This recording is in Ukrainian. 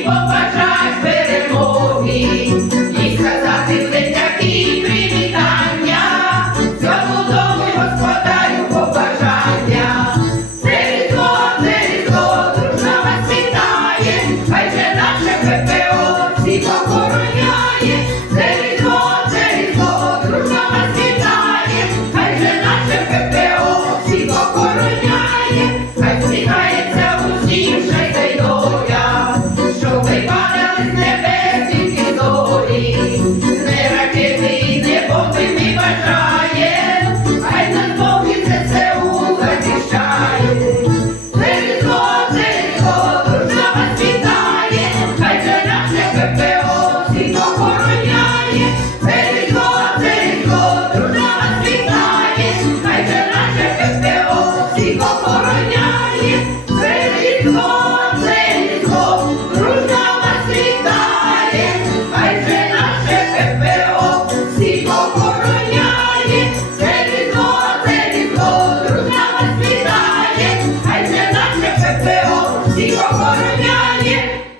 побажай перемоги. Хай це наше ППО всіх охороняє.